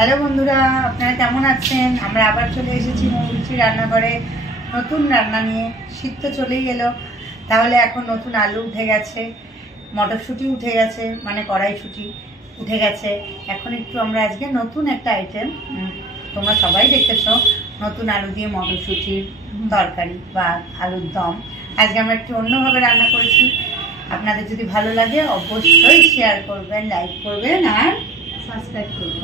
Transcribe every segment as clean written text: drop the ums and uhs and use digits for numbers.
Hello বন্ধুরা, আপনারা কেমন আছেন? আমরা আবার চলে এসেছি মৌরুচি রান্নাঘরে নতুন রান্না নিয়ে। শীত তো চলেই এলো, তাহলে এখন নতুন আলু উঠে গেছে, মটরশুঁটি উঠে গেছে, মানে কড়াইশুঁটি উঠে গেছে। এখন একটু আমরা আজকে নতুন একটা আইটেম, তোমরা সবাই দেখতেছো, নতুন আলু দিয়ে মটরশুঁটির তরকারি বা আলুর দম। আজকে আমরা একটু অন্যভাবে রান্না করেছি। আপনাদের যদি ভালো লাগে অবশ্যই শেয়ার করবেন, লাইক করবেন আর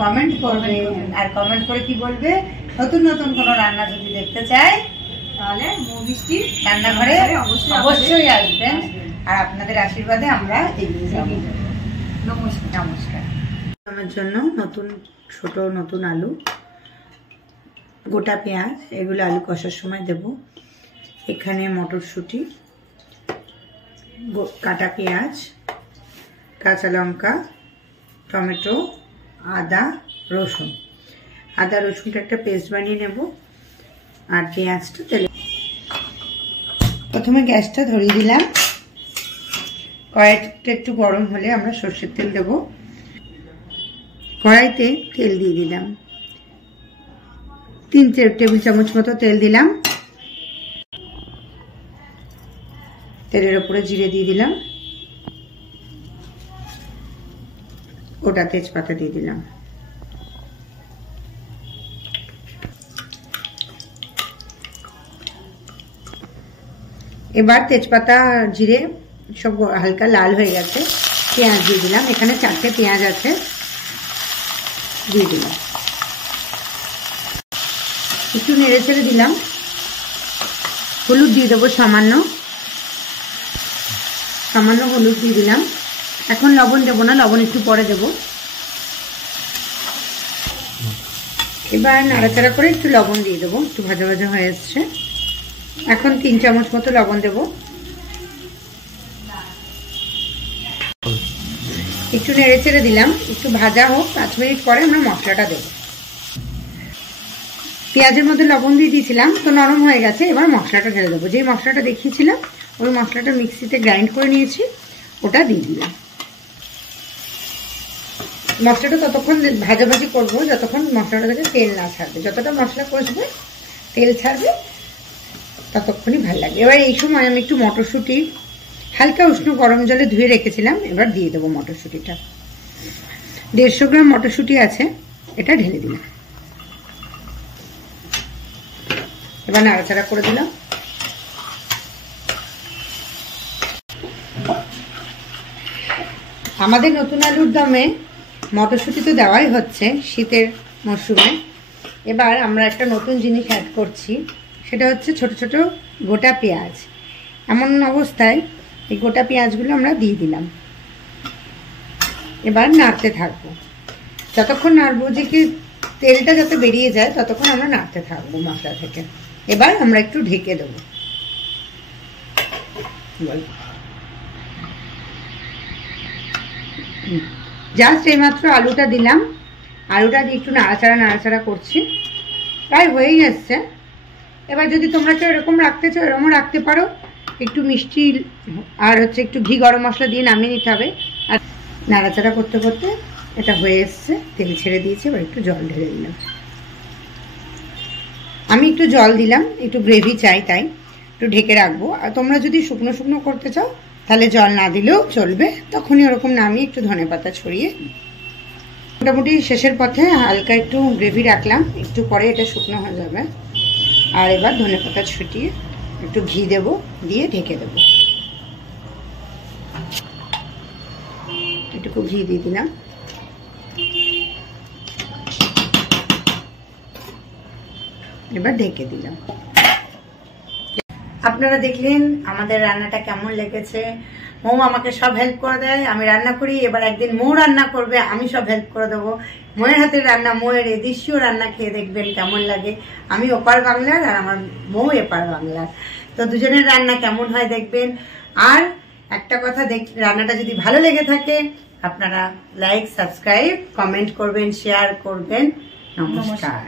কমেন্ট করবে। আর কমেন্ট করে কি বলবে, নতুন নতুন কোনো রান্না যদি দেখতে চায় তাহলে মৌমিষ্টি রান্নাঘরে অবশ্যই আসবেন। আর আপনাদের আশীর্বাদে আমরা এগিয়ে যাব। নমস্কার। আমার জন্য নতুন আলু, গোটা পেঁয়াজ, এগুলো আলু কষার সময় দেব। এখানে মটরশুঁটি, কাটা পেঁয়াজ, কাঁচা লঙ্কা, টমেটো, আদা রসুনটা একটা পেস্ট বানিয়ে নেব। আর পেঁয়াজটা তেলে, প্রথমে গ্যাসটা ধরিয়ে দিলাম। কড়াইটা একটু গরম হলে আমরা সর্ষের তেল দেব। কড়াইতে তেল দিয়ে দিলাম, 3 টেবিল চামচ মতো তেল দিলাম। তেলের উপরে জিরে দিয়ে দিলাম, গোটা তেজপাতা দিয়ে দিলাম। এবার তেজপাতা জিরে সব হালকা লাল হয়ে গেছে, পেঁয়াজ দিয়ে দিলাম। এখানে 4টে পেঁয়াজ আছে, দিয়ে দিলাম। একটু নেড়ে ছেড়ে দিলাম। হলুদ দিয়ে দেবো সামান্য হলুদ দিয়ে দিলাম। এখন লবণ দেবো না, লবণ একটু পরে দেব। এবার নাড়াচাড়া করে একটু লবণ দিয়ে দেবো। একটু ভাজা ভাজা হয়ে এসছে। এখন 3 চামচ মতো লবণ দেব। একটু নেড়ে ছেড়ে দিলাম, একটু ভাজা হোক। 5 মিনিট পরে আমরা মশলাটা দেব। পেঁয়াজের মধ্যে লবণ দিয়ে দিয়েছিলাম, তো নরম হয়ে গেছে। এবার মশলাটা ঢেলে দেবো। যেই মশলাটা দেখিয়েছিলাম ওই মশলাটা মিক্সিতে গ্রাইন্ড করে নিয়েছি, ওটা দিয়ে দিলাম। মশলাটা ততক্ষণ ভাজাভাজি করবো যতক্ষণ মশলাটা থেকে তেল না ছাড়বে। যতটা মশলা কষবে তেল ছাড়বে ততক্ষণই ভালো লাগে। এবার এই সময় আমি একটু মটরশুঁটি হালকা উষ্ণ গরম জলে ধুয়ে রেখেছিলাম, এবার দিয়ে দেবো মটরশুঁটিটা। 150 গ্রাম মটরশুঁটি আছে, এটা ঢেলে দিলাম। এবার নাড়াচাড়া করে দিলাম। আমাদের নতুন আলুর দমে মটরশুঁটি তো দেওয়াই হচ্ছে শীতের মরশুমে। এবার আমরা একটা নতুন জিনিস অ্যাড করছি, সেটা হচ্ছে ছোট ছোট গোটা পেঁয়াজ। এমন অবস্থায় এই গোটা পেঁয়াজগুলো আমরা দিয়ে দিলাম। এবার নাড়তে থাকবো, যতক্ষণ নাড়বো যে কি তেলটা যাতে বেরিয়ে যায় ততক্ষণ আমরা নাড়তে থাকবো মশলা থেকে। এবার আমরা একটু ঢেকে দেবো। জাস্ট এইমাত্র আলুটা দিলাম, আলুটা দিয়ে একটু নাড়াচাড়া করছি। প্রায় হয়েই যাচ্ছে। এবার যদি তোমরা কেউ এরকম রাখতে চাও এরকমও রাখতে পারো। একটু মিষ্টি আর একটু ঘি গরম মশলা দিয়ে নামিয়ে নিতে হবে। আর নাড়াচাড়া করতে করতে এটা হয়ে এসছে, তেল ছেড়ে দিয়েছে। এবার একটু জল ঢেলে দিলাম। আমি একটু জল দিলাম, একটু গ্রেভি চাই তাই একটু ঢেকে রাখবো। আর তোমরা যদি শুকনো শুকনো করতে চাও তাহলে জল না দিলেও চলবে। তখনই ওরকম নামিয়ে একটু ধনেপাতা ছড়িয়ে মোটামুটি শেষের পথে হালকা একটু গ্রেভি রাখলাম, একটু পরে এটা শুকনো হয়ে যাবে। আর এবার ধনেপাতা ছড়িয়ে একটু ঘি দেব, দিয়ে ঢেকে দেব। একটু ঘি দিয়ে দিলাম। এবার ঢেকে দিলাম। আপনারা দেখলেন আমাদের রান্নাটা কেমন লেগেছে। মৌ আমাকে সব হেল্প করে দেয়, আমি রান্না করি। এবার একদিন মৌ রান্না করবে, আমি সব হেল্প করে দেবো। মৌয়ের হাতের রান্না, মৌয়ের এদেশীয় রান্না খেয়ে দেখবেন কেমন লাগে। আমি ওপার বাংলার আর আমার মৌ এপার বাংলার, তো দুজনের রান্না কেমন হয় দেখবেন। আর একটা কথা, রান্নাটা যদি ভালো লেগে থাকে আপনারা লাইক, সাবস্ক্রাইব, কমেন্ট করবেন, শেয়ার করবেন। নমস্কার।